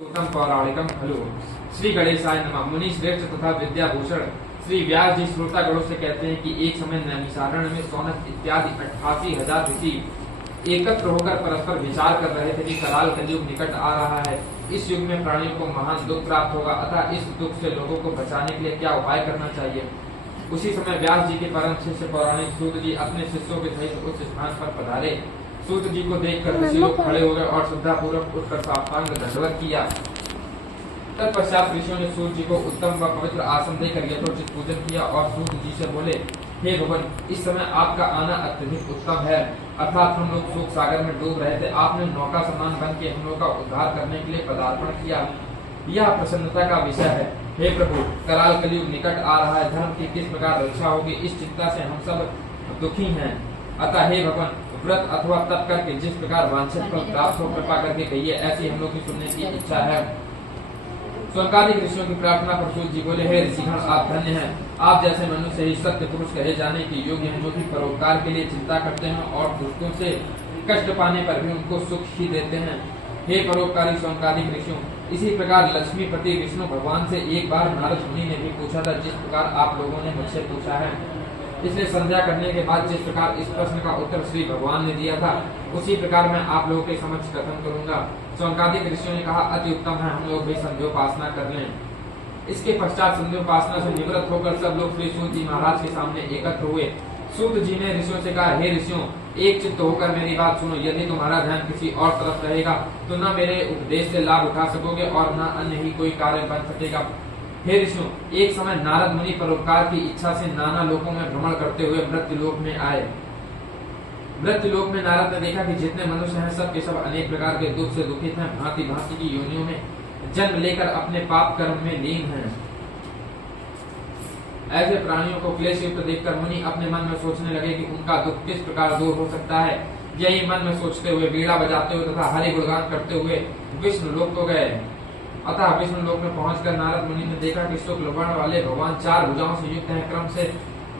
उत्तम पौराणिकम खलु। श्री गणेशाय नमः। मुनि श्रेष्ठ तथा विद्याभूषण श्री व्यास जी श्रोतागणों से कहते हैं कि एक समय नैमिषारण्य में सौनक इत्यादि 88,000 ऋषि एकत्र होकर परस्पर विचार कर रहे थे कि कराल कलयुग निकट आ रहा है। इस युग में प्राणियों को महान दुख प्राप्त होगा, अतः इस दुख से लोगों को बचाने के लिए क्या उपाय करना चाहिए। उसी समय व्यास जी के परम शिष्य पौराणिक सूत जी अपने शिष्यों के सहित उस स्थान पर पधारे। सूत जी को देखकर ऋषि लोग खड़े हो गए और श्रद्धा पूर्वक उठकर साष्टांग दंडवत किया। तत्पश्चात ऋषियों ने सूत जी को उत्तम व पवित्र आसन देकर यथोचित पूजन किया और सूत जी से बोले, हे भगवान, इस समय आपका आना अत्यधिक उत्तम है। अर्थात हम लोग शोक सागर में डूब रहे थे, आपने नौका समान बन के हम लोग का उद्धार करने के लिए पदार्पण किया। यह प्रसन्नता का विषय है। हे प्रभु, कराल कलयुग निकट आ रहा है, धर्म की किस प्रकार रक्षा होगी, इस चिंता से हम सब दुखी हैं। अतः हे भगवान, व्रत अथवा तप करके जिस प्रकार वांछित फल प्राप्त हो कृपा करके कहिए, ऐसी हम लोग की सुनने की इच्छा है। स्वर्गाधिक ऋषियों की प्रार्थना पर सूत जी बोले, हे ऋषिगण, आप धन्य हैं। आप जैसे मनुष्य ही सत्य पुरुष कहे जाने के योग्य हैं, जो भी परोपकार के लिए चिंता करते हैं और दुष्टों से कष्ट पाने पर भी उनको सुख ही देते हैं। हे परोपकारी स्वर्गाधिक ऋषियों, इसी प्रकार लक्ष्मीपति विष्णु भगवान से एक बार नारद मुनि ने भी पूछा था, जिस प्रकार आप लोगों ने मुझसे पूछा है। इसलिए संध्या करने के बाद जिस प्रकार इस प्रश्न का उत्तर श्री भगवान ने दिया था, उसी प्रकार मैं आप लोगों के समक्ष कथन करूंगा। स्वर्गाधिक ऋषियों ने कहा, अति उत्तम है, हम लोग भी संध्योपासना कर लें। इसके पश्चात संध्योपासना से निवृत्त होकर सब लोग श्री सूत जी महाराज के सामने एकत्र हुए। सूत जी ने ऋषियों से कहा, हे ऋषियों, एक चित्त होकर मेरी बात सुनो। यदि तुम्हारा ध्यान किसी और तरफ रहेगा तो न मेरे उपदेश से लाभ उठा सकोगे और न अन्य ही कोई कार्य बन सकेगा। हे ऋषियों, एक समय नारद मुनि परोपकार की इच्छा से नाना लोकों में भ्रमण करते हुए मृत्यु लोक में आए। मृत्यु लोक में नारद ने देखा कि जितने मनुष्य हैं सब के सब अनेक प्रकार के दुख से दुखित हैं, भांति भांति की योनियों में जन्म लेकर अपने पाप कर्म में लीन हैं। ऐसे प्राणियों को क्लेश युक्त देखकर मुनि अपने मन में सोचने लगे कि उनका दुख किस प्रकार दूर हो सकता है। यही मन में सोचते हुए बीड़ा बजाते हुए तथा हरि गुणगान करते हुए विष्णु लोक को गए। अतः विष्णु लोक में पहुंचकर नारद मुनि ने देखा कि शुक्ल वर्ण वाले भगवान चार भुजाओं से युक्त हैं। क्रम से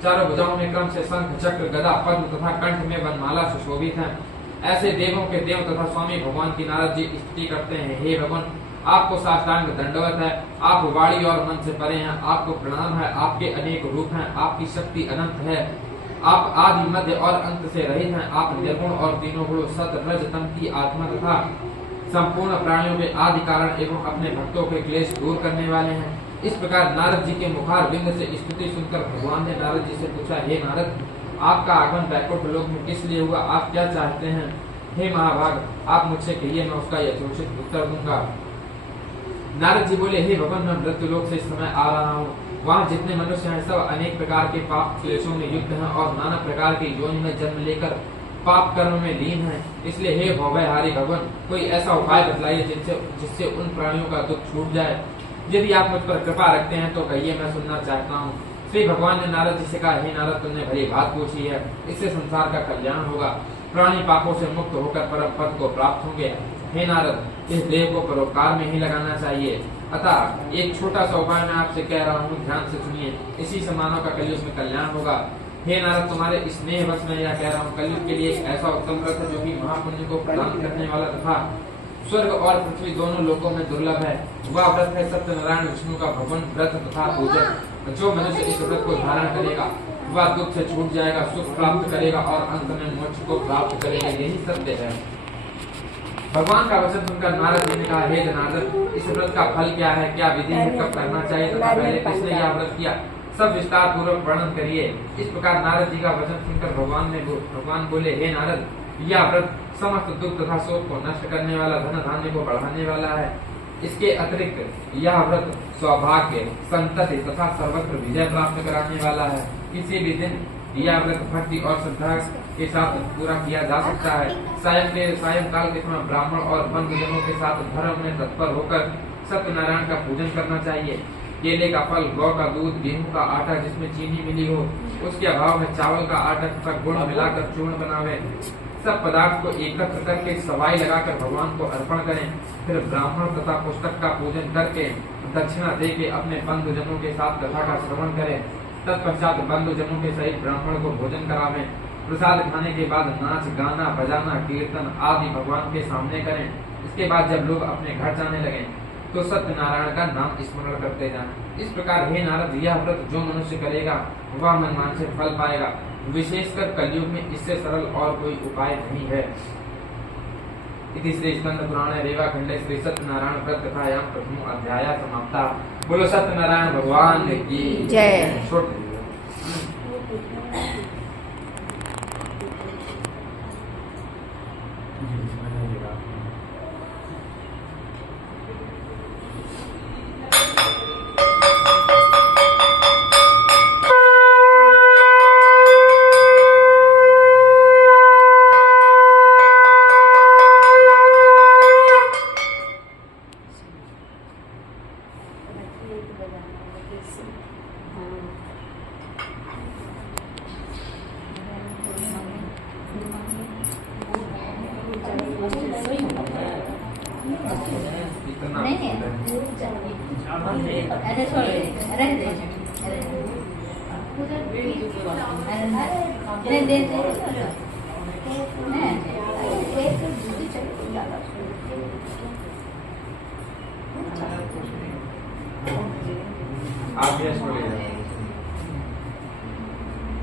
चारों भुजाओं में क्रम से शंख, चक्र, गदा, पद्म तथा कंठ में वनमाला सुशोभित हैं। ऐसे देवों के देव तथा स्वामी भगवान की नारद जी स्तुति करते हैं। हे भगवान, आपको साष्टांग दंडवत है, आप वाणी और मन से परे हैं, आपको प्रणाम है, आपके अनेक रूप हैं, आपकी शक्ति अनंत है, आप आदि मध्य और अंत से रहित हैं, आप निर्गुण और तीनों गुण सत रज तम की आत्मा तथा संपूर्ण प्राणियों के आदि कारण एवं अपने भक्तों के क्लेश दूर करने वाले हैं। इस प्रकार नारद जी के मुखार बिंद से स्तुति सुनकर भगवान ने नारद जी से पूछा, हे नारद, आपका आगमन वैकुंठ लोक में किस लिए हुआ, आप क्या चाहते हैं। हे महाभाग, आप मुझसे कहिए, मैं उसका यथोचित उत्तर दूंगा। नारद जी बोले, हे भगवान, मैं मृत्यु लोक से इस समय आ रहा हूँ। वहाँ जितने मनुष्य हैं सब अनेक प्रकार के पाप क्लेशों में युक्त हैं और नाना प्रकार की योनि में जन्म लेकर पाप कर्म में लीन है। इसलिए हे भवभयहारी भगवान, कोई ऐसा उपाय बतलाइए जिससे उन प्राणियों का दुख छूट जाए। यदि आप मुझ पर कृपा रखते हैं तो कहिए, मैं सुनना चाहता हूँ। श्री भगवान ने नारद जी से कहा, हे नारद, तुमने भली बात पूछी है, इससे संसार का कल्याण होगा, प्राणी पापों से मुक्त होकर परम पद को प्राप्त होंगे। हे नारद, इस देह को परोपकार में ही लगाना चाहिए। अतः एक छोटा सा उपाय मैं आपसे कह रहा हूँ, ध्यान से सुनिए, इसी से मानव का कलयुग में कल्याण होगा। हे नारद, तुम्हारे स्नेह वश में यह कह रहा हूँ, कलयुग के लिए एक ऐसा उत्तम व्रत है जो कि महापुण्य को प्रदान करने वाला तथा स्वर्ग और पृथ्वी दोनों लोकों में दुर्लभ है। वह व्रत है सत्यनारायण विष्णु का भगवान व्रत तथा पूजन। जो मनुष्य इस व्रत को धारण करेगा वह दुख से छूट जाएगा, सुख प्राप्त करेगा और अंत में मोक्ष को प्राप्त करेगा। यही सत्य है। भगवान का वचन सुनकर नारद जी ने कहा, हे जनार्दन, इस व्रत का फल क्या है, क्या विधि है, कब करना चाहिए तथा पहले किसने यह व्रत किया, सब विस्तार पूर्वक वर्णन करिए। इस प्रकार नारद जी का वचन सुनकर भगवान बोले, हे नारद, यह व्रत समस्त दुख तथा शोक को नष्ट करने वाला, धन धान्य को बढ़ाने वाला है। इसके अतिरिक्त यह व्रत सौभाग्य, संतति तथा सर्वत्र विजय प्राप्त कराने वाला है। किसी भी दिन यह व्रत भक्ति और श्रद्धा के साथ पूरा किया जा सकता है। सायंकाल के समय ब्राह्मण और बंधुजनों के साथ धर्म में तत्पर होकर सत्यनारायण का पूजन करना चाहिए। केले का फल, गौ का दूध, गेहूं का आटा जिसमें चीनी मिली हो, उसके अभाव में चावल का आटा तथा गुड़ मिलाकर चूर्ण बनावे। सब पदार्थ को एकत्र करके सवाई लगाकर भगवान को अर्पण करें। फिर ब्राह्मण तथा पुस्तक का पूजन करके दक्षिणा दे के अपने बंधुजनों के साथ कथा का श्रवण करें। तत्पश्चात बंधुजनों के सहित ब्राह्मण को भोजन करावें। प्रसाद खाने के बाद नाच, गाना, बजाना, कीर्तन आदि भगवान के सामने करें। इसके बाद जब लोग अपने घर जाने लगे तो सत्यनारायण का नाम स्मरण करते जाएं। इस प्रकार हे नारद, यह व्रत जो मनुष्य करेगा वह मनमांछित फल पाएगा। विशेषकर कलयुग में इससे सरल और कोई उपाय नहीं है। इति श्री स्कंद पुराणे रेवा खंडे श्री सत्यनारायण व्रत कथायां प्रथमो अध्याय समाप्ता। बोलो सत्यनारायण भगवान की जय।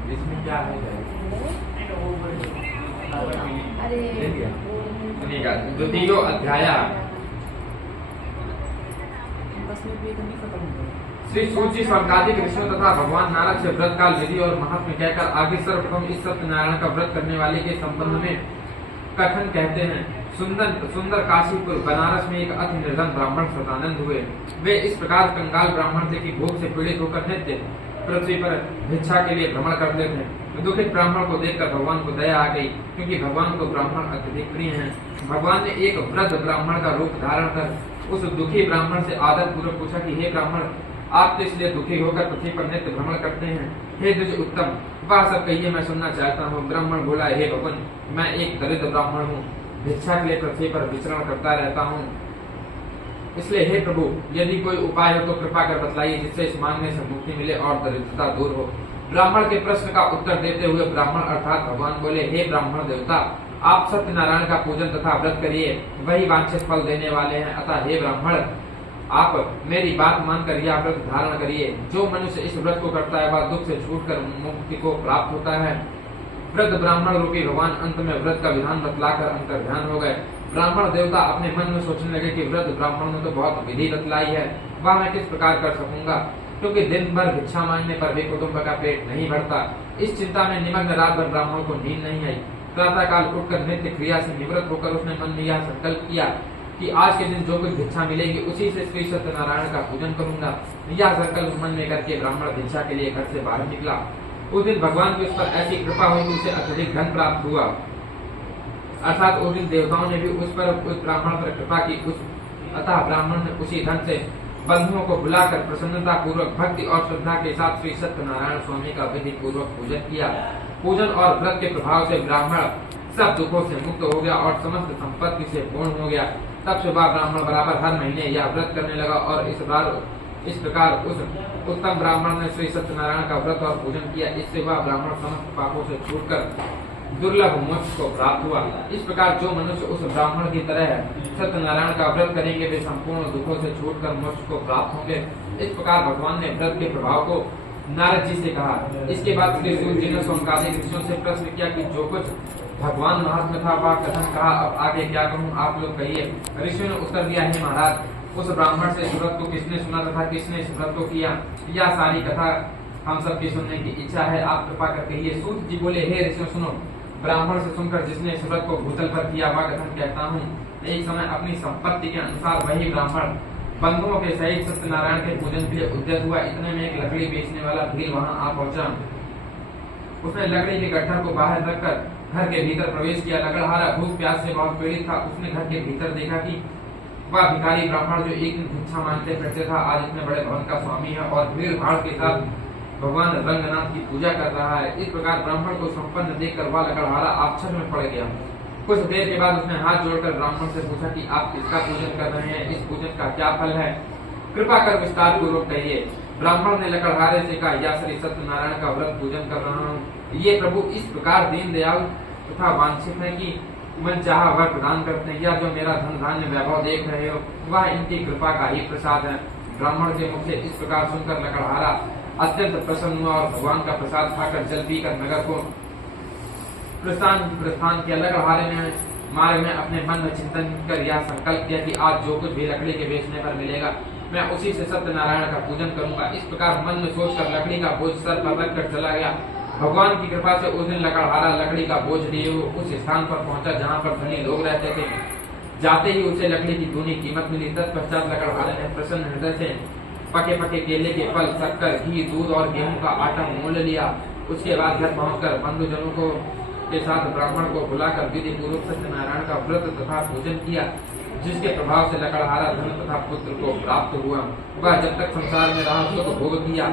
इसमें क्या है? द्वितीय अध्याय। श्री सूची स्वर्गाधिक ऋषियों तथा भगवान नारद से व्रत काल विधि और महात्म्य कहकर आगे सर्वप्रथम इस सत्यनारायण का व्रत करने वाले के संबंध में कथन कहते हैं। सुंदर काशीपुर बनारस में एक अति निर्धन ब्राह्मण सदानंद हुए। वे इस प्रकार कंगाल ब्राह्मण थे कि भूख से पीड़ित होकर नित्य पृथ्वी पर भिक्षा के लिए भ्रमण करते थे। दुखित ब्राह्मण को देखकर भगवान को दया आ गई, क्योंकि भगवान को ब्राह्मण अत्यधिक प्रिय हैं। भगवान ने एक वृद्ध ब्राह्मण का रूप धारण कर उस दुखी ब्राह्मण से आदर पूर्वक पूछा कि हे ब्राह्मण, आप तो इसलिए दुखी होकर पृथ्वी पर नित्य भ्रमण करते हैं। हे द्विज उत्तम, वह सब कहिए, मैं सुनना चाहता हूँ। ब्राह्मण बोला, हे भगवान, मैं एक दरिद्र ब्राह्मण हूँ, भिक्षा के लिए पृथ्वी पर विचरण करता रहता हूँ। इसलिए हे प्रभु, यदि कोई उपाय हो तो कृपा कर बतलाइए, जिससे इस मांगने से मुक्ति मिले और दरिद्रता दूर हो। ब्राह्मण के प्रश्न का उत्तर देते हुए ब्राह्मण अर्थात भगवान बोले, हे ब्राह्मण देवता, आप सत्यनारायण का पूजन तथा व्रत करिए, वही वांछित फल देने वाले हैं। अतः हे ब्राह्मण, आप मेरी बात मानकर यह व्रत धारण करिए। जो मनुष्य इस व्रत को करता है वह दुख से छूटकर मुक्ति को प्राप्त होता है। वृद्ध ब्राह्मण रूपी भगवान अंत में व्रत का विधान बतलाकर अंतर्ध्यान हो गए। ब्राह्मण देवता अपने मन में सोचने लगे कि वृद्ध ब्राह्मण ने तो बहुत विधि बतलाई है, वह मैं किस प्रकार कर सकूंगा, क्योंकि दिन भर भिक्षा मांगने पर भी कुटुंब का पेट नहीं भरता। इस चिंता में निमग्न रात भर ब्राह्मण को नींद नहीं आई। प्रातः काल उठकर नित्य क्रिया से निवृत्त होकर उसने मन में यह संकल्प किया कि आज के दिन जो कुछ भिक्षा मिलेगी उसी से श्री सत्यनारायण का पूजन करूंगा। यह संकल्प मन में करके ब्राह्मण भिक्षा के लिए घर से बाहर निकला। उस दिन भगवान की उस पर ऐसी कृपा हुई कि उसे अत्यधिक धन प्राप्त हुआ। अर्थात उस दिन देवताओं ने भी उस ब्राह्मण पर कृपा की। अतः ब्राह्मण ने उसी धन से बंधुओं को बुलाकर प्रसन्नता पूर्वक भक्ति और श्रद्धा के साथ श्री सत्यनारायण स्वामी का विधि पूर्वक पूजन किया। पूजन और व्रत के प्रभाव से ब्राह्मण सब दुखों से मुक्त हो गया और समस्त संपत्ति से पूर्ण हो गया। तब से वह ब्राह्मण बराबर हर महीने यह व्रत करने लगा और इस प्रकार उस उत्तम ब्राह्मण ने श्री सत्यनारायण का व्रत और पूजन किया। इससे वह ब्राह्मण समस्त पापों से छूटकर दुर्लभ मोक्ष को प्राप्त हुआ। इस प्रकार जो मनुष्य उस ब्राह्मण की तरह सत्यनारायण का व्रत करेंगे वे संपूर्ण दुखों से छूटकर मोक्ष को प्राप्त होंगे। इस प्रकार भगवान ने व्रत के प्रभाव को नारद जी से कहा। इसके बाद श्री सूत जी ने सोमकादिक ऋषियों से प्रश्न किया कि जो कुछ भगवान महात्मा था वह कथन कहा, अब आगे क्या कहूँ, आप लोग कहिए। ऋषियों ने उत्तर दिया, हे महाराज, उस ब्राह्मण से इस व्रत को किसने सुना तथा किसने इस व्रत को किया, यह सारी कथा हम सबकी सुनने की इच्छा है, आप कृपा कर कहिए। सूत जी बोले, हे ऋषियों सुनो, ब्राह्मण से सुनकर जिसने इस व्रत को भूतल पर किया वह कथन कहता हूँ। एक समय अपनी संपत्ति के अनुसार वही ब्राह्मण बंधुओं के सहित सत्यनारायण के पूजन के लिए उद्यत हुआ। इतने में एक लकड़ी बेचने वाला भील वहां आ पहुंचा। उसने लकड़ी के गट्ठर को बाहर रखकर घर के भीतर प्रवेश किया। लकड़हारा भूख प्यास से बहुत पीड़ित था। उसने घर के भीतर देखा कि वह भिखारी ब्राह्मण जो एक दिन भिक्षा मांगते फिरते था आज इतने बड़े भवन का स्वामी है और भीड़ भाड़ के साथ भगवान रंगनाथ की पूजा कर रहा है। इस प्रकार ब्राह्मण को संपन्न देखकर वह लकड़हारा आश्चर्य में पड़ गया। कुछ देर के बाद उसने हाथ जोड़कर ब्राह्मण से पूछा कि आप किसका पूजन कर रहे हैं, इस पूजन का क्या फल है, कृपा कर विस्तार पूर्वक कहिए। ब्राह्मण ने लकड़हारे से कहा, या श्री सत्यनारायण का व्रत पूजन कर रहा हूँ। ये प्रभु इस प्रकार दीन दयाल तथा वांछित है कि मन चाहा वह प्रदान करते हैं, या जो मेरा धन धान्य वैभव देख रहे हो वह इनकी कृपा का ही प्रसाद है। ब्राह्मण के मुख से इस प्रकार सुनकर लकड़हारा अत्यंत प्रसन्न हुआ और भगवान का प्रसाद खाकर जल पीकर नगर को प्रस्थान किया। लकड़हारे ने मार्ग में अपने मन में चिंतन कर यह संकल्प किया कि आज जो कुछ भी लकड़ी के बेचने पर मिलेगा मैं उसी से सत्यनारायण का पूजन करूंगा। इस प्रकार मन में सोचकर लकड़ी का बोझ सर पर रखकर चला गया। भगवान की कृपा से उस दिन लकड़हारा लकड़ी का बोझ लिए हुए उस स्थान पर पहुंचा जहाँ पर धनी लोग रहते थे। जाते ही उसे लकड़ी की दूनी कीमत मिली। तत्पश्चात लकड़हारे ने प्रसन्न हृदय से पके पके केले के फल, शक्कर, घी, दूध और गेहूं का आटा मोल लिया। उसके बाद घर पहुंचकर बंधुजनों को के साथ ब्राह्मण को बुलाकर विधि पूर्वक सत्यनारायण का व्रत तथा पूजन किया, जिसके प्रभाव से लकड़हारा धन तथा पुत्र को प्राप्त हुआ। वह जब तक संसार में रहा सुख भोग किया,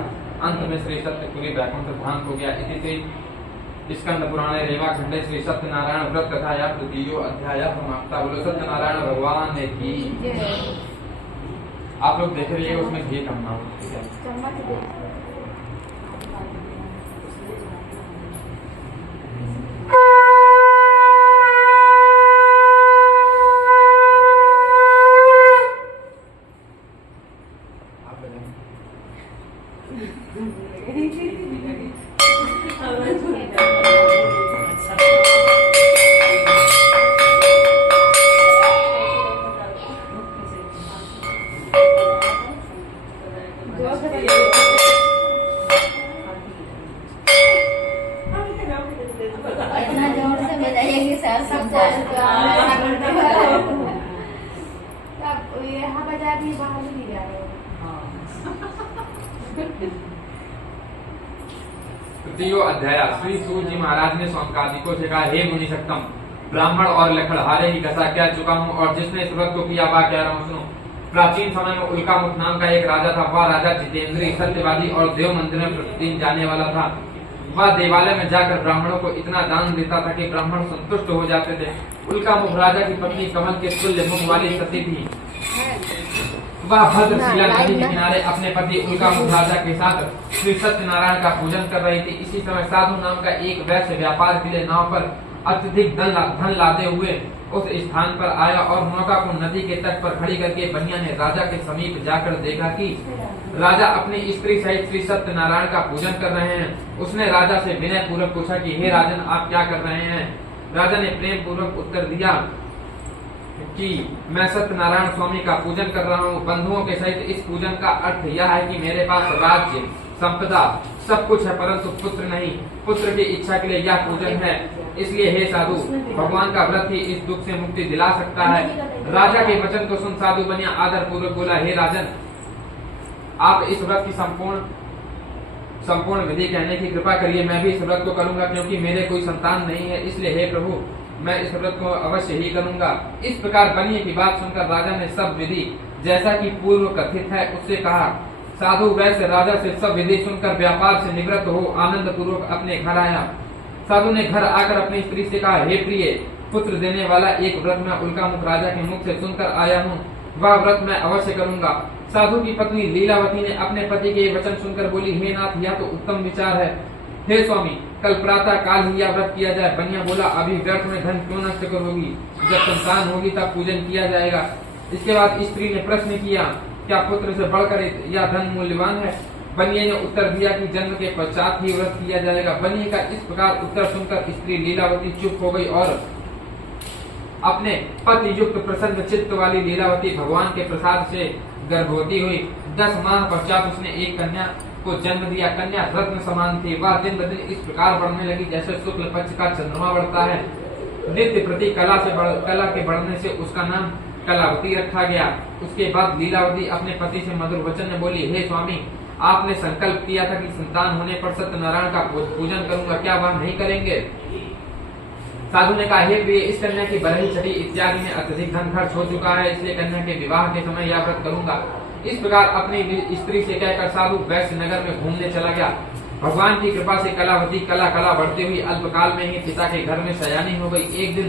अंत में श्री सत्यपुरी वैकुंठ धाम हो गया। इसी से स्कंद पुराणे रेवा खंडे श्री सत्यनारायण व्रत कथा या तृतीयो अध्याय समाप्ता। बोलो सत्यनारायण भगवान की। आप लोग देख रहिए उसमें घी कम ना हो, ठीक है। तृतीयो अध्याय। श्री सूत जी महाराज ने सौनकादिकों से कहा, हे मुनि सत्तम, ब्राह्मण और लकड़हारे ही कसा कह चुका हूँ और जिसने इस व्रत को किया वह कह रहा हूँ सुनो। प्राचीन समय में उल्कामुख नाम का एक राजा था। वह राजा जितेंद्रीय, सत्यवादी और देव मंदिर में प्रतिदिन जाने वाला था। वह देवालय में जाकर ब्राह्मणों को इतना दान देता था कि ब्राह्मण संतुष्ट हो जाते थे। उल्कामुख राजा की पत्नी कमल के तुल्य मुख वाली सती थी। वह भद्रशिला नदी के किनारे अपने पति उल्कामुख राजा के साथ श्री सत्यनारायण का पूजन कर रही थी। इसी समय साधु नाम का एक वैश्य व्यापार के लिए नाव पर अत्यधिक धन लाते हुए उस स्थान पर आया और नौका को नदी के तट पर खड़ी करके बनिया ने राजा के समीप जाकर देखा कि राजा अपनी स्त्री सहित श्री सत्यनारायण का पूजन कर रहे हैं। उसने राजा से विनय पूर्वक पूछा कि हे राजन, आप क्या कर रहे हैं? राजा ने प्रेम पूर्वक उत्तर दिया कि मैं सत्यनारायण स्वामी का पूजन कर रहा हूँ। बंधुओं के सहित इस पूजन का अर्थ यह है कि मेरे पास राज्य, संपदा सब कुछ है, परंतु पुत्र नहीं। पुत्र की इच्छा के लिए यह पूजन है। इसलिए हे साधु, भगवान का व्रत ही इस दुख से मुक्ति दिला सकता है। राजा के वचन को सुन साधु बनिया आदर पूर्वक बोला, हे राजन, आप इस व्रत की संपूर्ण विधि कहने की कृपा करिए। मैं भी इस व्रत को करूंगा क्योंकि मेरे कोई संतान नहीं है। इसलिए हे प्रभु, मैं इस व्रत को अवश्य ही करूंगा। इस प्रकार बनिए की बात सुनकर राजा ने सब विधि जैसा कि पूर्व कथित है उससे कहा। साधु वैश्य राजा से सब विधि सुनकर व्यापार से निवृत्त हो आनंद पूर्वक अपने घर आया। साधु ने घर आकर अपनी स्त्री से कहा, हे प्रिय, पुत्र देने वाला एक व्रत मैं उल्कामुख राजा के मुख से सुनकर आया हूँ। वह व्रत मैं अवश्य करूंगा। साधु की पत्नी लीलावती ने अपने पति के वचन सुनकर बोली, हे नाथ, यह तो उत्तम विचार है। हे स्वामी, कल प्रातः काल ही यह व्रत किया जाए। बनिया बोला, अभी व्यर्थ में धन क्यों नष्ट करोगी? जब संतान होगी तब पूजन किया जाएगा। इसके बाद स्त्री ने प्रश्न किया, क्या पुत्र से बढ़कर यह धन मूल्यवान है? बनिए ने उत्तर दिया कि जन्म के पश्चात ही व्रत किया जाएगा। बनिए का इस प्रकार उत्तर सुनकर स्त्री लीलावती चुप हो गई और अपने पति युक्त प्रसन्न चित्त वाली लीलावती भगवान के प्रसाद से गर्भवती हुई। 10 माह पश्चात उसने एक कन्या को जन्म दिया। कन्या रत्न समान थी। वह दिन ब दिन इस प्रकार बढ़ने लगी जैसे शुक्ल पक्ष का चंद्रमा बढ़ता है। नित्य प्रति कला के बढ़ने से उसका नाम कलावती रखा गया। उसके बाद लीलावती अपने पति से मधुर वचन में बोली, हे स्वामी, आपने संकल्प किया था कि संतान होने पर सत्यनारायण का पूजन करूंगा, क्या वह नहीं करेंगे? साधु ने कहा, हे प्रिय, इस कन्या की बरही छठी इत्यादि में अत्यधिक धन खर्च हो चुका है, इसलिए कन्या के विवाह के समय यह व्रत करूंगा। इस प्रकार अपनी स्त्री से कहकर साधु वैश्य नगर में घूमने चला गया। भगवान की कृपा से कलावती कला बढ़ती हुई अल्पकाल में ही पिता के घर में शयानी हो गई। एक दिन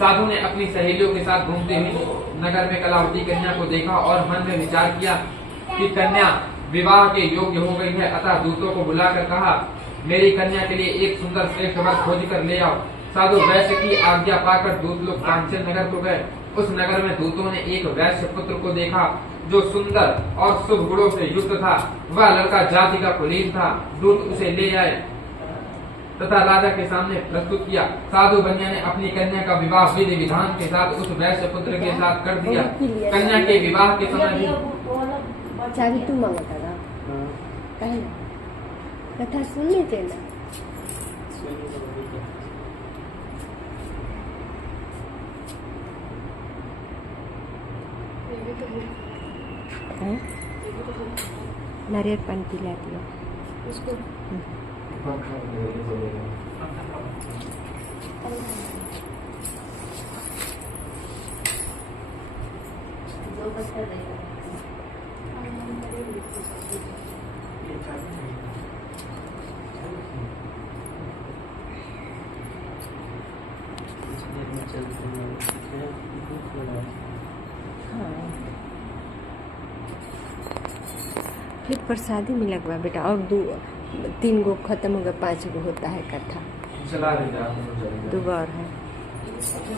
साधु ने अपनी सहेलियों के साथ घूमते हुए नगर में कलावती कन्या को देखा और मन में विचार किया कि कन्या विवाह के योग्य हो गई है। अतः दूतों को बुलाकर कहा, मेरी कन्या के लिए एक सुंदर श्रेष्ठ वर खोज कर ले आओ। साधु वैश्य की आज्ञा पाकर दूत लोग कांचन नगर को गए। उस नगर में दूतों ने एक वैश्य पुत्र को देखा जो सुंदर और शुभ गुणों से युक्त था। वह लड़का जाति का कुलीन था। दूत उसे ले आए तथा राजा के सामने प्रस्तुत किया। साधु बनिया ने अपनी कन्या का विवाह विधि विधान के साथ उस वैश्य पुत्र के साथ कर दिया। कन्या के विवाह के समय भी कथा सुनने देना। नारियल पानी पिलाती हो उसको। फिर प्रसादी में लगवा बेटा, और 3 गो खत्म हो गया, 5 गो होता है कथा। दो बार है।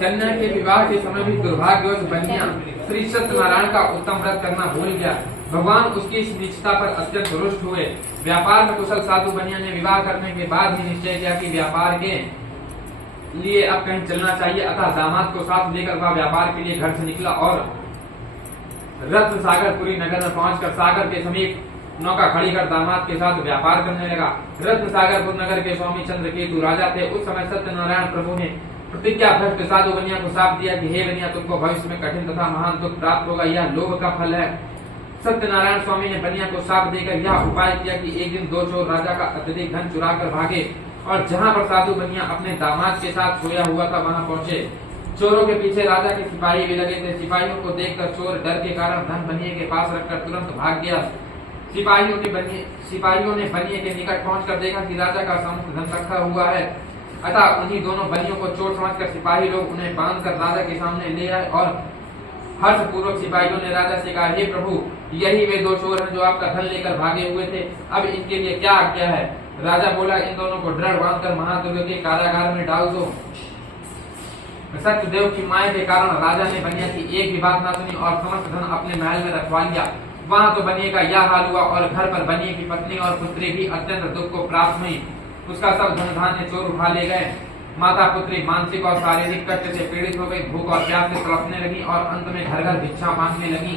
कन्या के विवाह के समय भी दुर्भाग्यवश बनिया श्री सत्यनारायण का उत्तम व्रत करना भूल गया। भगवान उसकी इस निष्ठा पर अत्यंत रुष्ट हुए। व्यापार में कुशल साधु बनिया ने विवाह करने के बाद ही निश्चय किया कि व्यापार के लिए अब कहीं चलना चाहिए। अतः दामाद को साथ लेकर वह व्यापार के लिए घर से निकला और रत्न सागरपुरी नगर में पहुंचकर सागर के समीप नौका खड़ी कर दामाद के साथ व्यापार करने लगा। रत्न सागरपुर नगर के स्वामी चंद्रकेतु राजा थे। उस समय सत्यनारायण प्रभु ने प्रतिज्ञा भ्रष्ट साधु बनिया को साफ दिया कि हे बनिया, तुमको भविष्य में कठिन तथा महान दुख प्राप्त होगा, यह लोभ का फल है। सत्यनारायण स्वामी ने बनिया को साफ देकर यह उपाय किया कि एक दिन 2 चोर राजा का अत्यधिक धन चुरा कर भागे और जहाँ पर साधु बनिया अपने दामाद के साथ सोया हुआ था वहाँ पहुँचे। चोरों के पीछे राजा के सिपाही भी लगे थे। सिपाहियों को देखकर चोर डर के कारण धन बनिए के पास रखकर तुरंत भाग गया। सिपाहियों ने बनिए के निकट पहुंचकर देखा कि राजा का समस्त धन रखा हुआ है। अतः उन्हीं दोनों बनियों को चोर समझकर सिपाही लोग उन्हें बांधकर राजा के सामने ले आए और हर्षपूर्वक सिपाहियों ने राजा से कहा, हे प्रभु, यही वे 2 चोर हैं जो आपका धन लेकर भागे हुए थे। अब इनके लिए क्या आज्ञा है? राजा बोला, इन दोनों को दृढ़ बांधकर महादुर्ग के कारागार में डाल दो। सत्यदेव की माया के कारण राजा ने बनिया की एक भी बात न सुनी और समस्त धन अपने महल में रखवा लिया। वहाँ तो बनिए का यह हाल हुआ और घर पर बनिए की पत्नी और पुत्री भी अत्यंत दुख को प्राप्त हुई। उसका सब धन धान्य चोर उठा ले गए। माता पुत्री मानसिक और शारीरिक कष्ट से पीड़ित हो गई, भूख और प्यास से तड़पने लगी और अंत में घर घर भिक्षा मांगने लगी।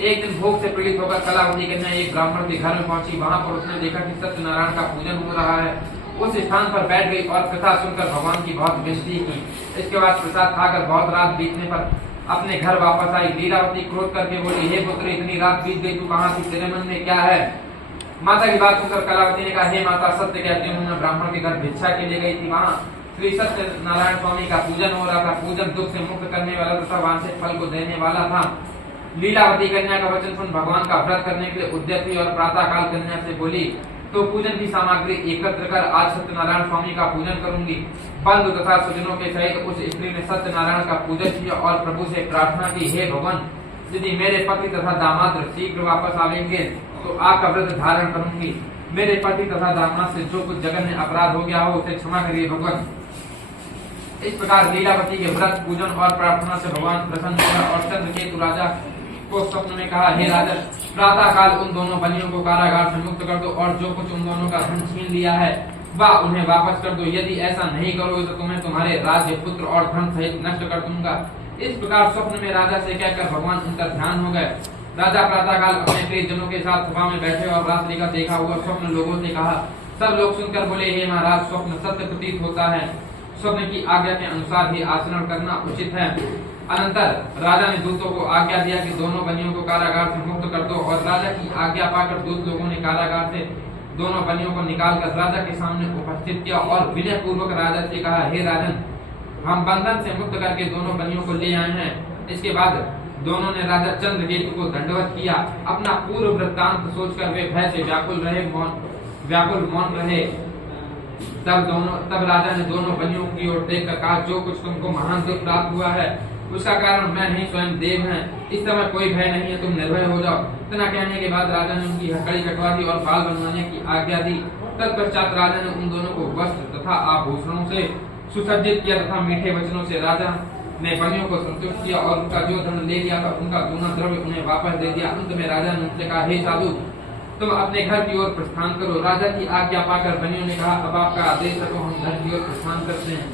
एक दिन भूख से पीड़ित होकर कलावती कन्या एक ब्राह्मण के घर में पहुंची। वहाँ पर उसने देखा कि सत्यनारायण का पूजन हो रहा है। उस स्थान पर बैठ गई और कथा सुनकर भगवान की बहुत विनती की। इसके बाद प्रसाद खाकर बहुत रात बीतने पर अपने घर वापस आई। लीलावती क्रोध करके बोली, हे पुत्र, इतनी रात बीत गई, तू कहाँ थी? तेरे मन में क्या है? माता की बात सुनकर कलावती ने कहा, हे माता, सत्य कहती हूँ, मैं ब्राह्मण के घर भिक्षा के लिए गई थी। वहाँ श्री सत्यनारायण स्वामी का पूजन हो रहा था। पूजन दुख से मुक्त करने वाला तथा वांछित फल को देने वाला था। लीलावती कन्या का वचन सुन भगवान का व्रत करने के लिए उद्यत हुई और प्रातः काल कन्या से बोली, तो पूजन की सामग्री एकत्र कर आज सत्यनारायण स्वामी का पूजन करूंगी। बंधु तथा सुजनों के सहित उस स्त्री ने सत्यनारायण का पूजन किया और प्रभु से प्रार्थना की, हे भगवान, यदि मेरे पति तथा दामाद शीघ्र वापस आवेंगे तो आपका व्रत धारण करूंगी। मेरे पति तथा दामाद से जो कुछ जघन्य अपराध हो गया हो उसे क्षमा करिए भगवान। इस प्रकार लीलावती के व्रत पूजन और प्रार्थना से भगवान प्रसन्न हुआ और चंद्रकेतु राजा को स्वप्न में कहा, हे राजा, प्रातः काल उन दोनों बनियों को कारागार से मुक्त कर दो और जो कुछ उन दोनों का धन छीन लिया है वह उन्हें वापस कर दो। यदि ऐसा नहीं करोगे तो तुम्हें तुम्हारे राज्य, पुत्र और धन सहित नष्ट कर दूंगा। इस प्रकार स्वप्न में राजा से कहकर भगवान उनका ध्यान हो गए। राजा प्रातः काल अपने प्रियजनों के साथ सभा में बैठे और रात्रि का देखा हुआ स्वप्न लोगों से कहा। सब लोग सुनकर बोले, हे महाराज, स्वप्न सत्य प्रतीत होता है। स्वप्न की आज्ञा के अनुसार ही आचरण करना उचित है। अनंतर राजा ने दूतों को आज्ञा दिया कि दोनों बनियों को कारागार से मुक्त कर दो और राजा की आज्ञा पाकर दूत लोगों ने कारागार से दोनों बनियों को निकालकर राजा के सामने उपस्थित किया और विनय पूर्वक राजा से कहा, हे राजन, हम बंधन से मुक्त करके दोनों बनियों को ले आए हैं। इसके बाद दोनों ने राजा चंद्रकेतु को दंडवत किया। अपना पूर्व वृत्तांत सोचकर वे भय से व्याकुल मौन रहे। तब राजा ने दोनों बनियों की ओर देखकर कहा, जो कुछ तुमको महान दुख प्राप्त हुआ है उसका कारण मैं नहीं, स्वयं देव हैं। इस समय कोई भय नहीं है, तुम निर्भय हो जाओ। इतना कहने के बाद राजा ने उनकी हथकड़ी कटवा दी और बाल बनवाने की आज्ञा दी। तत्पश्चात राजा ने उन दोनों को वस्त्र तथा आभूषणों से सुसज्जित किया तथा मीठे वचनों से राजा ने बनियों को संतुष्ट किया और उनका जो धन ले लिया था उनका दूना द्रव्य उन्हें वापस दे दिया। अंत में राजा ने उनसे कहा, हे साधु, तुम अपने घर की ओर प्रस्थान करो। राजा की आज्ञा पाकर बनियों ने कहा, अब आपका आदेश है तो हम घर की ओर प्रस्थान करते हैं।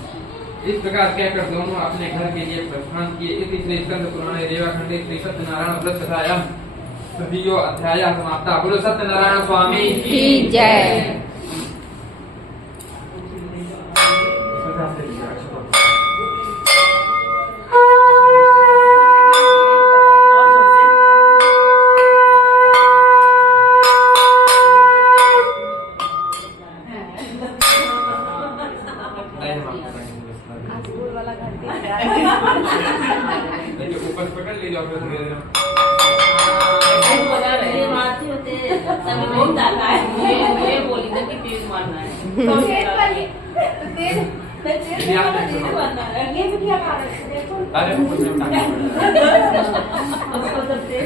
इस प्रकार कहकर दोनों अपने घर के लिए प्रस्थान किए। इसी श्री स्कंद पुराणे रेवाखंडे श्री सत्यनारायण व्रत कथायां तृतीयो अध्याय समाप्ता। बोलो सत्यनारायण स्वामी की जय। ऊपर पकड़ लीजिए और बोली था कि तेज मारना है।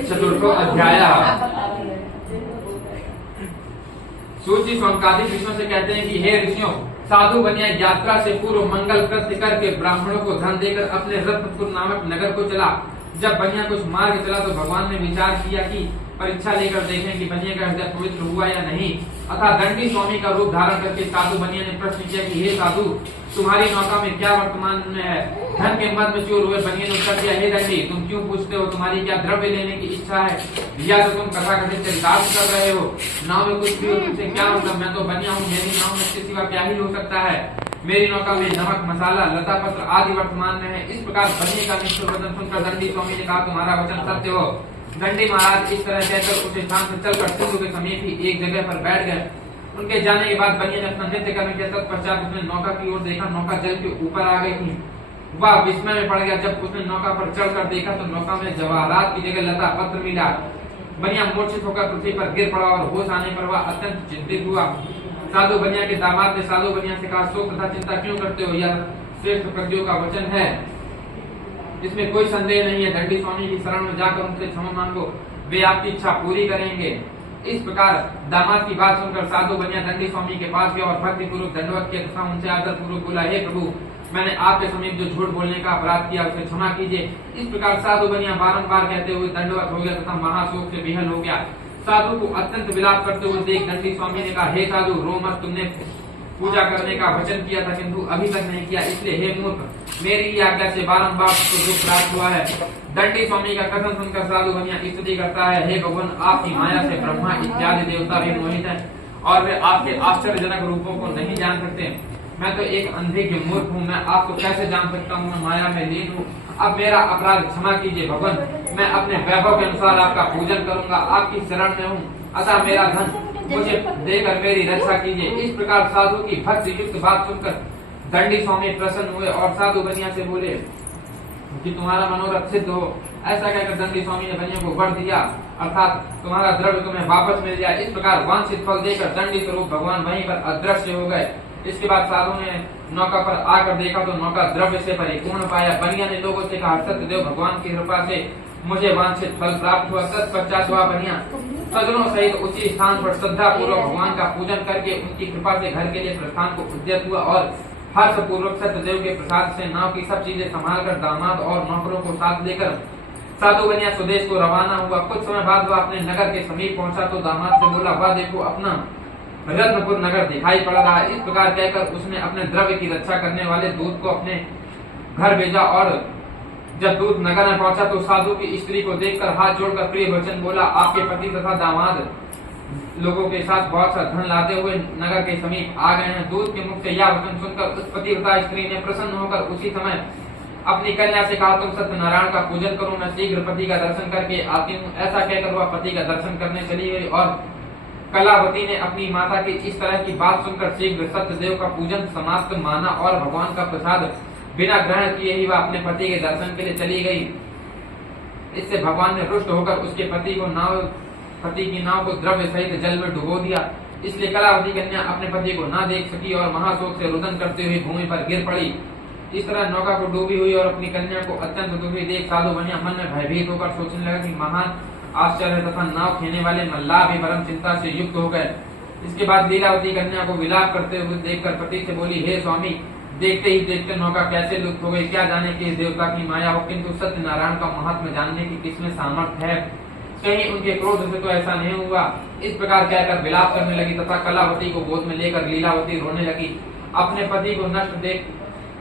चतुर्थो अध्याय। सूची स्वकादिक ऋषियों से कहते हैं कि हे ऋषियों, साधु बनिया यात्रा से पूर्व मंगल कृत्य करके ब्राह्मणों को धन देकर अपने रत्नपुर नामक नगर को चला। जब बनिया कुछ मार्ग चला तो भगवान ने विचार किया कि परीक्षा लेकर देखें कि बनिया का हृदय पवित्र हुआ या नहीं। अतः दंडी स्वामी का रूप धारण करके साधु बनिया ने प्रश्न किया कि हे साधु, तुम्हारी नौका में क्या वर्तमान में है? धन के मद में चूर हुए बनिया ने उत्तर दिया, हे दंडी, तुम क्यों पूछते हो? तुम्हारी क्या द्रव्य लेने की इच्छा है या तो तुम कथा कथित चरितार्थ कर रहे हो? नाव में कुछ भी हो तुमसे क्या मतलब? मैं तो बनिया हूँ, मेरी नाव में इसके सिवा क्या ही हो सकता है? मेरी नौका में नमक, मसाला, लता पत्र आदि वर्तमान में है। इस प्रकार बनिए का निष्ठुर वचन सुनकर दंडी स्वामी ने कहा, तुम्हारा वचन सत्य हो। दंडी महाराज इस तरह कहकर उसे स्थान से चलकर सिंधु के समीप ही एक जगह पर बैठ गए। उनके जाने के बाद बनिया ने अपना नृत्य करने के तत्पश्चात उसने नौका की ओर देखा। नौका जल के ऊपर आ गई थी। वह विस्मय में पड़ गया। जब उसने नौका पर चढ़कर देखा तो नौका में जवाहरात की जगह लता पत्र मिला। बनिया मूर्छित होकर पृथ्वी पर गिर पड़ा और होश आने पर वह अत्यंत चिंतित हुआ। साधु बनिया के दामाद ने साधु बनिया से कहा, शोक तथा चिंता क्यों करते हो? यह श्रेष्ठ प्रज्ञों का वचन है, इसमें कोई संदेह नहीं है। दंडी स्वामी की शरण में जाकर उनसे क्षमा मांगो, वे आपकी इच्छा पूरी करेंगे। इस प्रकार दामाद की बात सुनकर साधु बनिया दंडी स्वामी के पास गया और भक्ति पूर्वक दंडवत किया तथा उनसे आदर पूर्वक बोला, हे प्रभु, मैंने आपके समीप जो झूठ बोलने का अपराध किया उसे क्षमा कीजिए। इस प्रकार साधु बनिया बारंबार कहते हुए दंडवत हो गया तथा महाशोक से विहल हो गया। साधु को अत्यंत विलाप करते हुए देख दंडी स्वामी ने कहा, हे साधु, रो मत, तुमने पूजा करने का वचन किया था किंतु अभी तक नहीं किया, इसलिए हे मूर्ख, मेरी आज्ञा से बारंबार तो दुख प्राप्त हुआ है। दंडी स्वामी का कथन सुनकर साधु बनिया स्तुति करता है, हे भगवान, आपकी माया से ब्रह्मा इत्यादि देवता भी मोहित हैं और वे आपके आश्चर्यजनक रूपों को नहीं जान सकते। मैं तो एक अंधे के मूर्ख हूँ, मैं आपको कैसे जान सकता हूँ? मैं माया में लीन हूँ। अब मेरा अपराध क्षमा कीजिए भगवान, मैं अपने वैभव के अनुसार आपका पूजन करूंगा, आपकी शरण में हूँ, अतः मेरा धन मुझे देकर मेरी रक्षा कीजिए। इस प्रकार साधु की भक्ति युक्त बात सुनकर दंडी स्वामी प्रसन्न हुए और साधु बनिया से बोले कि तुम्हारा मनोरथ सिद्ध हो। ऐसा कहकर दंडी स्वामी ने बनिया को वर दिया, अर्थात तुम्हारा द्रव्य तुम्हें वापस मिल जाए। इस प्रकार वांछित फल देकर दंडी स्वरूप भगवान वहीं पर अदृश्य हो गए। इसके बाद साधु ने नौका पर आकर देखा तो नौका द्रव्य से परिपूर्ण पाया। बनिया ने लोगों से कहा, सत्यदेव भगवान की कृपा से मुझे वांछित फल प्राप्त हुआ। तत्पश्चात हुआ बनिया सजनों सहित उसी स्थान पर श्रद्धा पूर्वक भगवान का पूजन करके उनकी कृपा से घर के लिए प्रस्थान को उद्यत हुआ और हर्ष पूर्वक सत्यदेव के प्रसाद से नाव की सब चीजें संभाल कर दामाद और नौकरों को साथ लेकर साधु बनिया स्वदेश को रवाना हुआ। कुछ समय बाद वह अपने नगर के समीप पहुंचा तो दामाद से बोला, वह देखो अपना रत्नपुर नगर दिखाई पड़ रहा है। इस प्रकार कहकर उसने अपने द्रव्य की रक्षा करने वाले दूत को अपने घर भेजा और जब दूत नगर में पहुंचा तो साधु की स्त्री को देखकर हाथ जोड़कर प्रिय वचन बोला, आपके पति तथा दामाद लोगों के साथ बहुत सा धन लाते हुए नगर के समीप आ गए हैं। दूत के मुख से यह वचन सुनकर उस पतिव्रता स्त्री ने प्रसन्न होकर उसी समय अपनी कन्या से कहा, तुम सत्यनारायण का पूजन करो, मैं शीघ्र पति का दर्शन करके आती हूँ। ऐसा कहकर वह पति का दर्शन करने चली गई और कलावती ने अपनी माता की इस तरह की बात सुनकर शीघ्र सत्यदेव का पूजन समाप्त माना और भगवान का प्रसाद बिना ग्रहण किए ही वह अपने पति के दर्शन के लिए चली गई। इससे भगवान ने रुष्ट होकर उसके पति की नाव को द्रव्य सहित जल में डुबो दिया। इसलिए कलावती कन्या अपने पति को न देख सकी और महाशोक से रुदन करते हुए भूमि पर गिर पड़ी। इस तरह नौका को डूबी हुई और अपनी कन्या को अत्यंत दुखी देख साधु बनिया मन में भयभीत होकर सोचने लगा कि महान आश्चर्य तथा नाव खेने वाले मल्लाह भी परम चिंता से युक्त हो गए। इसके बाद लीलावती कन्या को विलाप करते हुए देखकर पति से बोली, हे स्वामी, देखते ही देखते नौका कैसे लुप्त हो गई, क्या जाने कि इस देवता की माया हो, किंतु सत्यनारायण का महात्म्य जानने की किसमें सामर्थ्य है। कहीं उनके क्रोध से तो ऐसा नहीं हुआ। इस प्रकार कहकर विलाप करने लगी तथा कलावती को गोद में लेकर लीलावती रोने लगी। अपने पति को नष्ट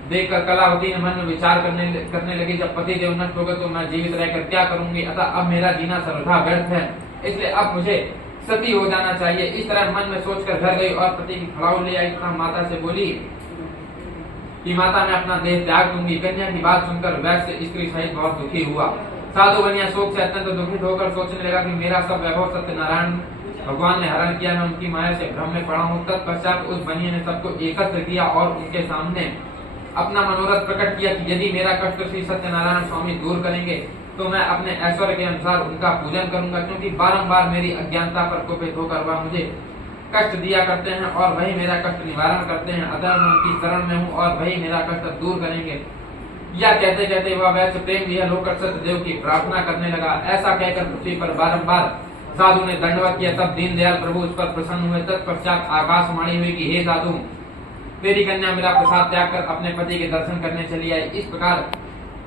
देखकर कलावती ने मन में विचार करने लगी, जब पति देव नष्ट हो गए तो मैं जीवित रहकर क्या करूंगी, अतः अब मेरा जीना सर्वथा व्यर्थ है, इसलिए अब मुझे सती हो जाना चाहिए। इस तरह मन में सोचकर घर गई और पति की खड़ाऊ ले आई तथा माता से बोली कि माता मैं अपना देह त्याग दूंगी। कन्या की बात सुनकर वैश्य स्त्री सहित बहुत दुखी हुआ। साधु कन्या शोक से अत्यंत दुखित होकर सोचने लगा कि मेरा सब वैभव सत्यनारायण भगवान ने हरण किया, मैं उनकी माया से भ्रम में पड़ा हूँ। तत्पश्चात उस बनिया ने सबको एकत्र किया और उनके सामने अपना मनोरथ प्रकट किया कि यदि मेरा कष्ट श्री सत्यनारायण स्वामी दूर करेंगे तो मैं अपने ऐश्वर्य के अनुसार उनका पूजन करूंगा, क्योंकि बारंबार मेरी अज्ञानता पर कुपित होकर वह मुझे कष्ट दिया करते हैं और वही मेरा कष्ट निवारण करते हैं। अतः मैं उनकी शरण में हूँ और वही मेरा कष्ट दूर करेंगे। या कहते कहते वह वैसे प्रेम यह होकर सत्यदेव की प्रार्थना करने लगा। ऐसा कहकर पृथ्वी पर बारंबार साधु ने दंडवत किया। तब दीनदयाल प्रभु उस पर प्रसन्न हुए। तत्पश्चात आकाशवाणी हुई कि हे साधु, तेरी कन्या मेरा प्रसाद त्याग कर अपने पति के दर्शन करने चली आई। इस प्रकार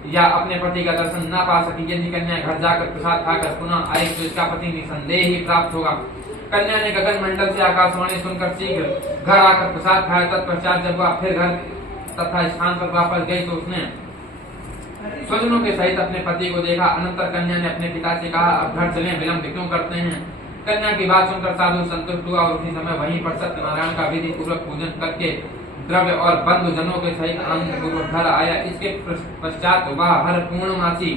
या अपने पति का दर्शन न पा सकी, यदि कन्या घर जाकर प्रसाद खाकर पुनः आई तो इसका पति निसंदेह ही प्राप्त होगा। कन्या ने गगन मंडल से आकाशवाणी सुनकर शीघ्र घर आकर प्रसाद खाया। तत्पश्चात जब वह फिर घर तथा स्थान पर वापस गई तो उसने स्वजनों के सहित अपने पति को देखा। अनंतर कन्या ने अपने पिता से कहा, अब घर चलें, विलंब क्यों करते हैं। कन्या की बात सुनकर साधु संतुष्ट हुआ और उसी समय वहीं पर सत्यनारायण का विधि पूर्वक पूजन करके द्रव्य और बंधु जनों के सहित आनंद पूर्वक घर आया। इसके पश्चात वह हर पूर्णमासी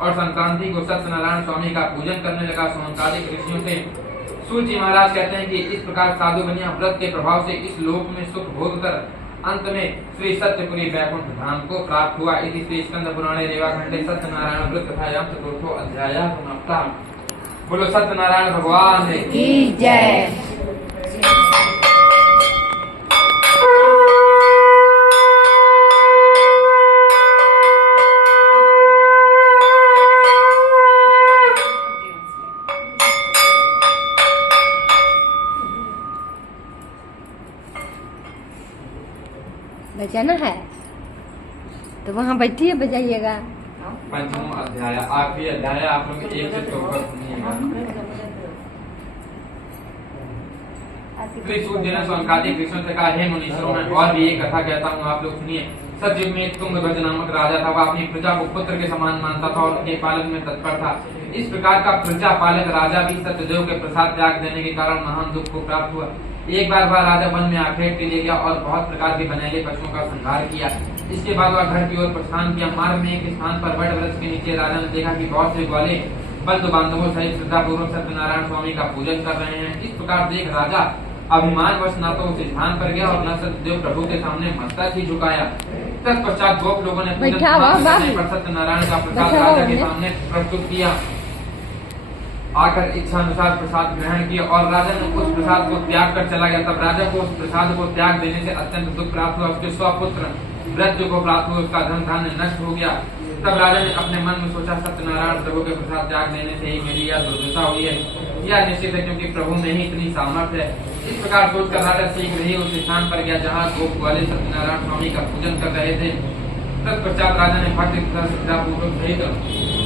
और संक्रांति को सत्यनारायण स्वामी का पूजन करने लगा। सोनकादिक ऋषियों से सूची महाराज कहते हैं कि इस प्रकार साधु बनिया व्रत के प्रभाव से इस लोक में सुख भोग कर अंत में श्री सत्यपुरी वैकुंठ धाम को प्राप्त हुआ। इति श्री स्कंद पुराणे रेवाखंडे सत्यनारायण व्रत कथा चतुर्थो अध्याय समाप्ता। बोलो सत्यनारायण भगवान की जय। बजाना है तो वहाँ बैठिए, बजाइएगा। पंचम अध्याय आखिरी अध्याय आप लोग एक से चौकर सुनिएगा। श्री सूत जी ने सोनकादिक ऋषियों से कहा, हे मुनीश्वरों, मैं और भी एक कथा कहता हूँ, आप लोग सुनिए। सतयुग में तुंगध्वज नामक राजा था। वह अपनी प्रजा को पुत्र के समान मानता था और उनके पालन में तत्पर था। इस प्रकार का प्रजा पालक राजा भी सत्यदेव के प्रसाद त्याग देने के कारण महान दुख को प्राप्त हुआ। एक बार वह राजा वन में आखेट के लिए गया और बहुत प्रकार के बनेले पशुओं का संहार किया। इसके बाद वह घर की ओर प्रस्थान किया। मार्ग में एक स्थान पर वट वृक्ष के नीचे राजा ने देखा कि बहुत से ग्वाले बंधु बांधवों सहित श्रद्धा पूर्वक सत्यनारायण स्वामी का पूजन कर रहे हैं। इस प्रकार देख राजा अभिमानवश न तो उस स्थान पर गया और न सत्यदेव प्रभु के सामने मस्तक ही झुकाया। तत्पश्चात गोप लोगों ने सत्यनारायण का प्रसाद राजा के सामने प्रस्तुत किया। आकर इच्छा अनुसार प्रसाद ग्रहण किया और राजा ने उस प्रसाद को त्याग कर चला गया। तब राजा को उस प्रसाद को त्याग देने से अत्यंत दुख प्राप्त हुआ। उसके स्वपुत्र मृत्यु को प्राप्त हुआ, उसका धन धान्य नष्ट हो गया। तब राजा ने अपने मन में सोचा, सत्यनारायण प्रभु के प्रसाद त्याग देने से ही मेरी यह दुर्दशा हुई है। यह निश्चित है, क्योंकि प्रभु में ही इतनी सामर्थ्य है। इस प्रकार सोचकर राजा शीघ्र ही उस स्थान पर गया जहाँ गोप ग्वाले सत्यनारायण स्वामी का पूजन कर रहे थे। तत्पश्चात राजा ने भक्ति तथा श्रद्धापूर्वक सहित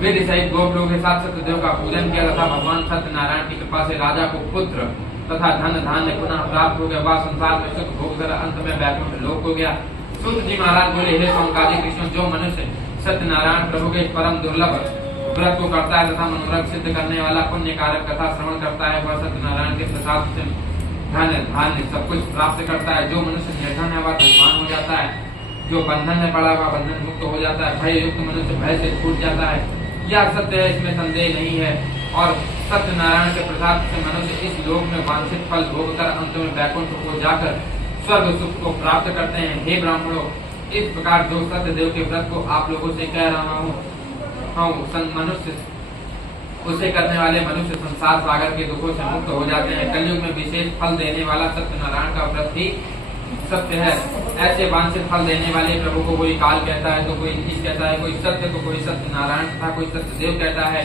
वेद सहित गोप लोगों के साथ सत्यदेव का पूजन किया तथा भगवान सत्यनारायण की कृपा से राजा को पुत्र तथा धन धान्य पुनः प्राप्त हो गया। वह संसार में सुख भोग कर अंत में वैकुंठ लोक हो गया। सूत जी महाराज बोले, हे सोमकादिक ऋषियों, जो मनुष्य सत्यनारायण प्रभु के परम दुर्लभ व्रत को करता है तथा मनोरथ सिद्ध करने वाला पुण्य कारक कथा श्रवण करता है, वह सत्यनारायण के प्रसाद से धन धान्य सब कुछ प्राप्त करता है। जो मनुष्य निर्धन है वह धनवान हो जाता है। जो बंधन में पड़ा हुआ बंधन मुक्त हो जाता है। भय युक्त मनुष्य भय से छूट जाता है। यह सत्य है, इसमें संदेह नहीं है। और सत्यनारायण के प्रसाद से मनुष्य इस लोक में वांछित फल भोग कर अंत में वैकुंठ को जाकर स्वर्ग सुख को प्राप्त करते हैं। हे ब्राह्मणों, इस प्रकार जो सत्यदेव के व्रत को आप लोगों से कह रहा हूँ, मनुष्य उसे करने वाले मनुष्य संसार सागर के दुखों से मुक्त हो जाते हैं। कलयुग में विशेष फल देने वाला सत्यनारायण का व्रत ही सत्य है। ऐसे वांछित फल देने वाले प्रभु को कोई काल कहता है, तो कोई ईश कहता है, कोई सत्य को कोई सत्यनारायण तथा कोई सत्यदेव कहता है।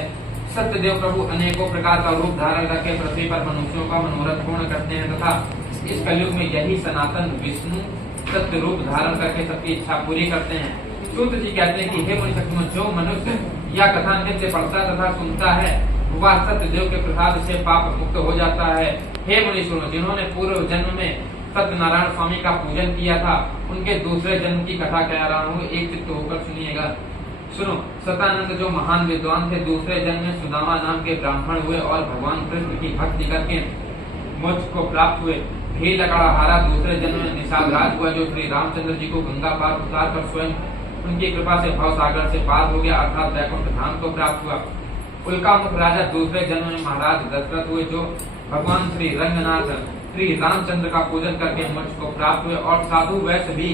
सत्यदेव प्रभु अनेकों प्रकार का रूप धारण करके पृथ्वी पर मनुष्यों का मनोरथ पूर्ण करते हैं तथा इस कलयुग में यही सनातन विष्णु सत्य रूप धारण करके सबकी इच्छा पूरी करते हैं। सूत जी कहते हैं कि हे मुनि सखियों, जो मनुष्य यह कथा नित्य पढ़ता तथा सुनता है वह सत्य देव के प्रसाद से पाप मुक्त हो जाता है। हे मुनि सुनो, जिन्होंने पूर्व जन्म में सत्यनारायण स्वामी का पूजन किया था उनके दूसरे जन्म की कथा कह रहा हूँ, एक चित्त होकर सुनिएगा। सुनो, सतानंद जो महान विद्वान थे, दूसरे जन्म में सुदामा नाम के ब्राह्मण हुए और भगवान कृष्ण की भक्ति करके मोक्ष को प्राप्त हुए। हे लकड़हारा दूसरे जन्म में निषाद राज हुआ, जो श्री रामचंद्र जी को गंगा पार उतार कर स्वयं उनकी कृपा से भव सागर से पार हो गया, अर्थात वैकुंठ धाम को प्राप्त हुआ। उल्कामुख राजा दूसरे जन्म में महाराज दशरथ हुए, जो भगवान श्री रंगनाथ श्री रामचंद्र का पूजन करके मोक्ष को प्राप्त हुए। और साधु वैश्य भी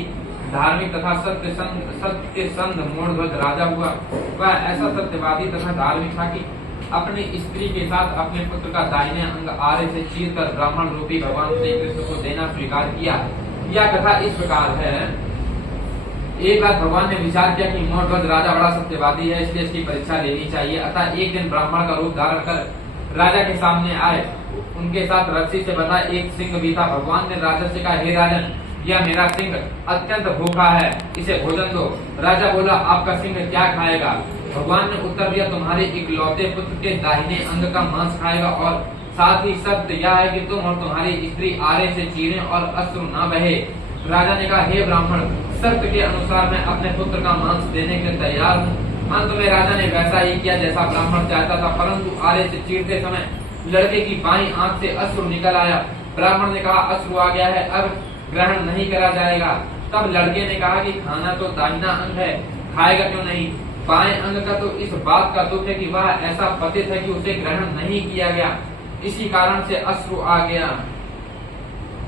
धार्मिक तथा सत्य संध मूढ़ध्वज राजा हुआ। वह ऐसा सत्यवादी तथा धार्मिक था कि अपनी स्त्री के साथ अपने पुत्र का दाहिने अंग आरे से चीर कर ब्राह्मण रूपी भगवान श्री कृष्ण को देना स्वीकार किया। यह कथा इस प्रकार है। एक बार भगवान ने विचार किया कि मूढ़ध्वज राजा बड़ा सत्यवादी है, इसलिए इसकी परीक्षा लेनी चाहिए। अतः एक दिन ब्राह्मण का रूप धारण कर राजा के सामने आए। उनके साथ रस्सी से बंधा एक सिंह भी था। भगवान ने राजा से कहा, हे राजन, यह मेरा सिंह अत्यंत भूखा है, इसे भोजन दो। राजा बोला, आपका सिंह क्या खाएगा? भगवान ने उत्तर दिया, तुम्हारे इकलौते पुत्र के दाहिने अंग का मांस खाएगा, और साथ ही सत्य यह है कि तुम और तुम्हारी स्त्री आरे से चीरे और अश्रु न बहे। राजा ने कहा, हे ब्राह्मण, सत्य के अनुसार मैं अपने पुत्र का मांस देने के लिए तैयार हूँ। अंत में राजा ने वैसा ही किया जैसा ब्राह्मण चाहता था, परंतु आरे से चीरते समय लड़के की बाईं आंख से अश्रु निकल आया। ब्राह्मण ने कहा, अश्रु आ गया है, अब ग्रहण नहीं करा जाएगा। तब लड़के ने कहा कि खाना तो दाहिना अंग है, खाएगा क्यों नहीं? बाएं अंग का तो इस बात का दुख है कि वह ऐसा पतित है कि उसे ग्रहण नहीं किया गया, इसी कारण से अश्रु आ गया।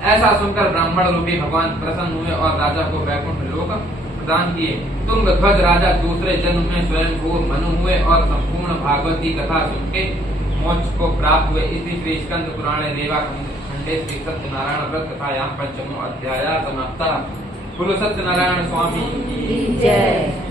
ऐसा सुनकर ब्राह्मण रूपी भगवान प्रसन्न हुए और राजा को वैकुंठ लोक प्रदान किए। तुंगध्वज राजा दूसरे जन्म में स्वयं को मनु हुए और संपूर्ण भागवती कथा सुन के मोक्ष को प्राप्त हुए। इसी श्री स्कंद पुराणे रेवा खंडे श्री सत्यनारायण व्रत कथायाम पंचमो अध्याय समाप्ता। बोलो सत्यनारायण स्वामी की जय।